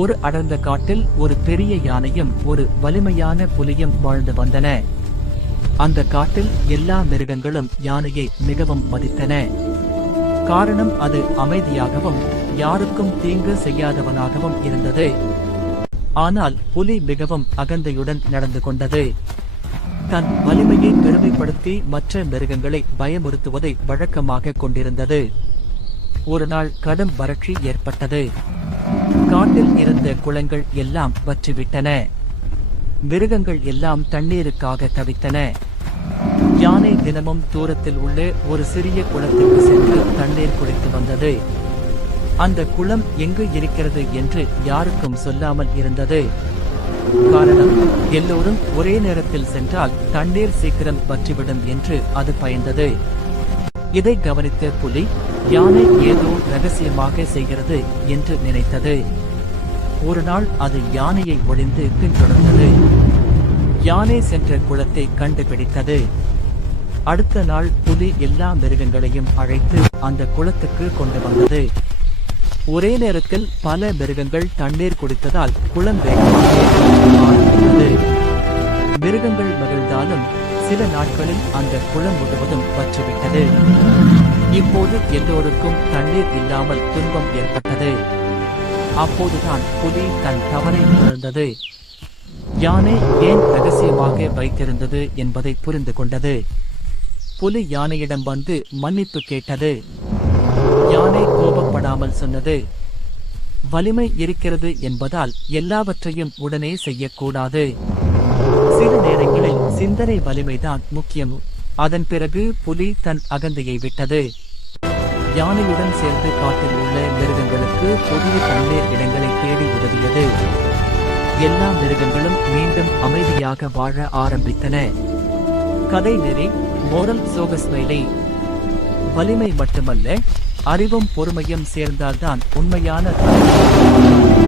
ஒரு அடர்ந்த காட்டில் ஒரு பெரிய யானையும் ஒரு வலிமையான புலியும் வாழ்ந்து வந்தன. அந்த காட்டில் எல்லா மிருகங்களும் யானையை மிகவும் மதித்தன. காரணம் அது அமைதியாகவும் யாருக்கும் தீங்கு செய்யாதவனாகவும் இருந்தது. ஆனால் புலி மிகவும் அகந்தையுடன் நடந்து கொண்டது. தன் வலிமையை பெருமைப்படுத்தி மற்ற மிருகங்களை பயமுறுத்துவதை வழக்கமாக கொண்டிருந்தது. ஒரு நாள் கடும் வறட்சி ஏற்பட்டது. காட்டில் இருந்த குளங்கள் எல்லாம் வற்றிவிட்டன. மிருகங்கள் எல்லாம் தண்ணீருக்காக தவித்தன. யானை தினமும் தூரத்தில் உள்ள ஒரு சிறிய குளத்திற்கு சென்று தண்ணீர் குடித்து வந்தது. அந்த குளம் எங்கு இருக்கிறது என்று யாருக்கும் சொல்லாமல் இருந்தது. காரணம், எல்லோரும் ஒரே நேரத்தில் சென்றால் தண்ணீர் சீக்கிரம் வற்றிவிடும் என்று அது பயந்தது. இதை கவனித்த புலி, யானை ஏதோ ரகசியமாக செய்கிறது என்று நினைத்தது. ஒரு நாள் அது யானையை ஒளிந்து பின்தொடர்ந்தது. யானை சென்ற குளத்தை கண்டுபிடித்தது. அடுத்த நாள் புலி எல்லா மிருகங்களையும் அழைத்து அந்த குளத்துக்கு கொண்டு வந்தது. ஒரே நேரத்தில் பல மிருகங்கள் தண்ணீர் குடித்ததால் குளம் வேகமாக ஆரம்பித்தது. மிருகங்கள் மகிழ்ந்தாலும் சில நாட்களில் அந்த குளம் முழுவதும் வற்றிவிட்டது. இப்போது எல்லோருக்கும் தண்ணீர் இல்லாமல் துன்பம் ஏற்பட்டது. அப்போதுதான் புலி தன் தவறை உணர்ந்தது. யானை ஏன் ரகசியமாக வைத்திருந்தது என்பதை புரிந்து கொண்டது. புலி யானையிடம் வந்து மன்னிப்பு கேட்டது. யானை கோபப்படாமல் சொன்னது, வலிமை இருக்கிறது என்பதால் எல்லாவற்றையும் உடனே செய்யக்கூடாது. சில நேரங்களில் சிந்தனை வலிமைதான் முக்கியம். அதன் பிறகு புலி தன் அகந்தையை விட்டது. யானையுடன் சேர்ந்து காட்டில் உள்ள மிருகங்களுக்கு புதிய தண்ணீர் இடங்களை தேடி உதவியது. எல்லா மிருகங்களும் மீண்டும் அமைதியாக வாழ ஆரம்பித்தன. கதை நெறி, மோரல் சோகஸ்மைலி. வலிமை மட்டுமல்ல, அறிவும் பொறுமையும் சேர்ந்தால்தான் உண்மையான